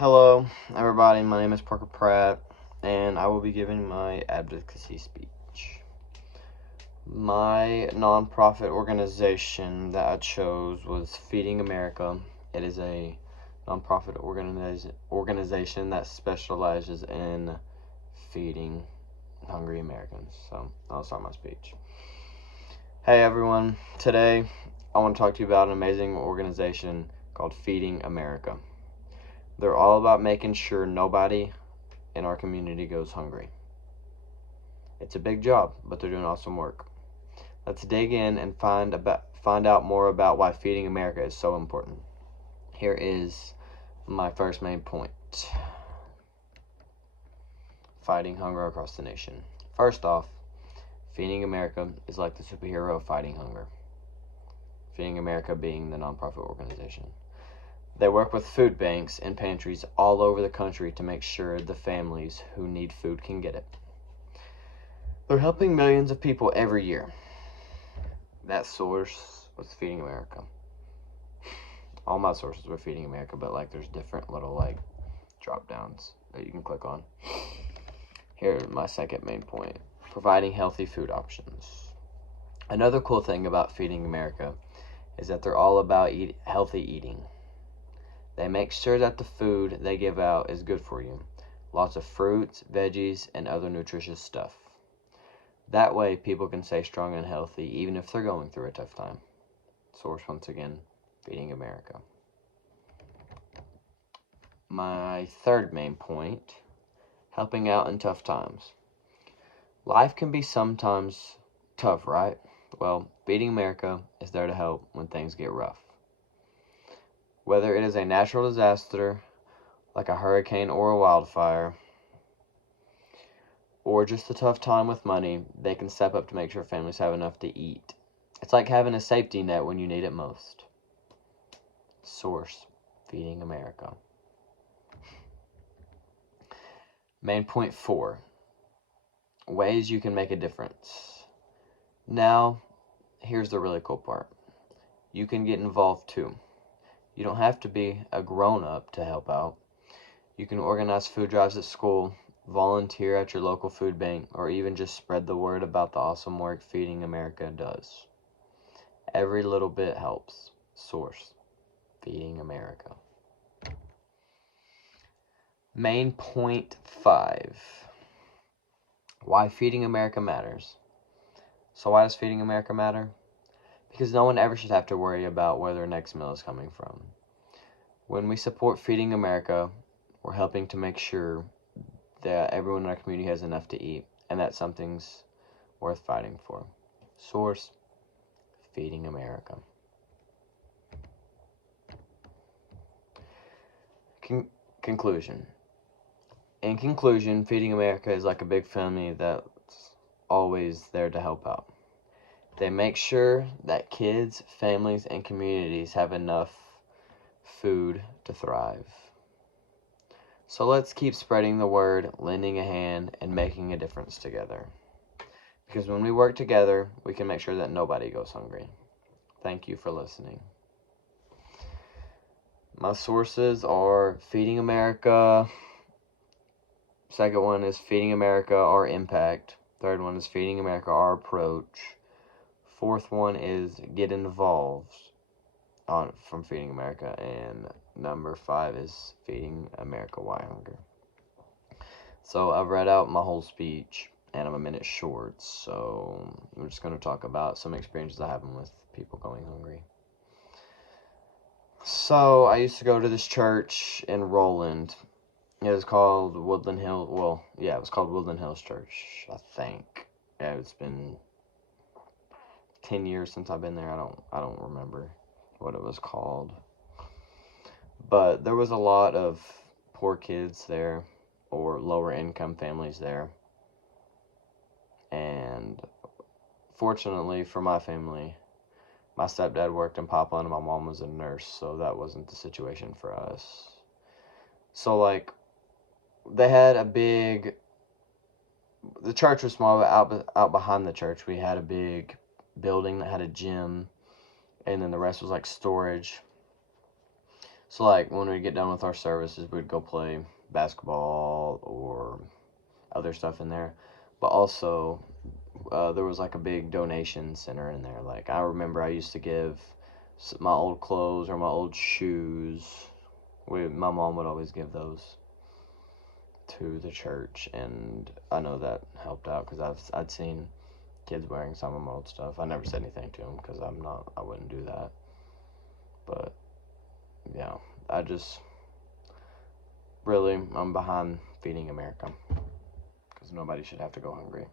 Hello, everybody. My name is Parker Pratt, and I will be giving my advocacy speech. My nonprofit organization that I chose was Feeding America. It is a nonprofit organization that specializes in feeding hungry Americans. So I'll start my speech. Hey, everyone. Today, I want to talk to you about an amazing organization called Feeding America. They're all about making sure nobody in our community goes hungry. It's a big job, but they're doing awesome work. Let's dig in and find out more about why Feeding America is so important. Here is my first main point. Fighting hunger across the nation. First off, Feeding America is like the superhero of fighting hunger. Feeding America being the nonprofit organization. They work with food banks and pantries all over the country to make sure the families who need food can get it. They're helping millions of people every year. That source was Feeding America. All my sources were Feeding America, but there's different little drop downs that you can click on. Here's my second main point. Providing healthy food options. Another cool thing about Feeding America is that they're all about healthy eating. They make sure that the food they give out is good for you. Lots of fruits, veggies, and other nutritious stuff. That way, people can stay strong and healthy even if they're going through a tough time. Source, once again, Feeding America. My third main point, helping out in tough times. Life can be sometimes tough, right? Well, Feeding America is there to help when things get rough. Whether it is a natural disaster, like a hurricane or a wildfire, or just a tough time with money, they can step up to make sure families have enough to eat. It's like having a safety net when you need it most. Source, Feeding America. Main point 4, ways you can make a difference. Now, here's the really cool part. You can get involved too. You don't have to be a grown-up to help out. You can organize food drives at school, volunteer at your local food bank, or even just spread the word about the awesome work Feeding America does. Every little bit helps. Source, Feeding America. Main point 5, why Feeding America matters. So why does Feeding America matter? Because no one ever should have to worry about where their next meal is coming from. When we support Feeding America, we're helping to make sure that everyone in our community has enough to eat, and that something's worth fighting for. Source, Feeding America. Conclusion. In conclusion, Feeding America is like a big family that's always there to help out. They make sure that kids, families, and communities have enough food to thrive. So let's keep spreading the word, lending a hand, and making a difference together. Because when we work together, we can make sure that nobody goes hungry. Thank you for listening. My sources are Feeding America. Second one is Feeding America, Our Impact. Third one is Feeding America, Our Approach. Fourth one is Get Involved from Feeding America. And number 5 is Feeding America, Why Hunger. So I've read out my whole speech, and I'm a minute short, so I'm just going to talk about some experiences I have with people going hungry. So I used to go to this church in Roland. It was called Woodland Hills. Well, yeah, it was called Woodland Hills Church, I think. Yeah, it's been 10 years since I've been there. I don't remember what it was called. But there was a lot of poor kids there, or lower income families there. And fortunately for my family, my stepdad worked in Papa and my mom was a nurse, so that wasn't the situation for us. So they had the church was small, but out behind the church we had a big building that had a gym, and then the rest was storage. So, like, when we get done with our services, we'd go play basketball or other stuff in there. But also, there was like a big donation center in there. Like, I remember I used to give my old clothes or my old shoes. My mom would always give those to the church, and I know that helped out because I'd seen kids wearing some of my old stuff. I never said anything to them because I wouldn't do that. But yeah, I just really, I'm behind feeding America because nobody should have to go hungry.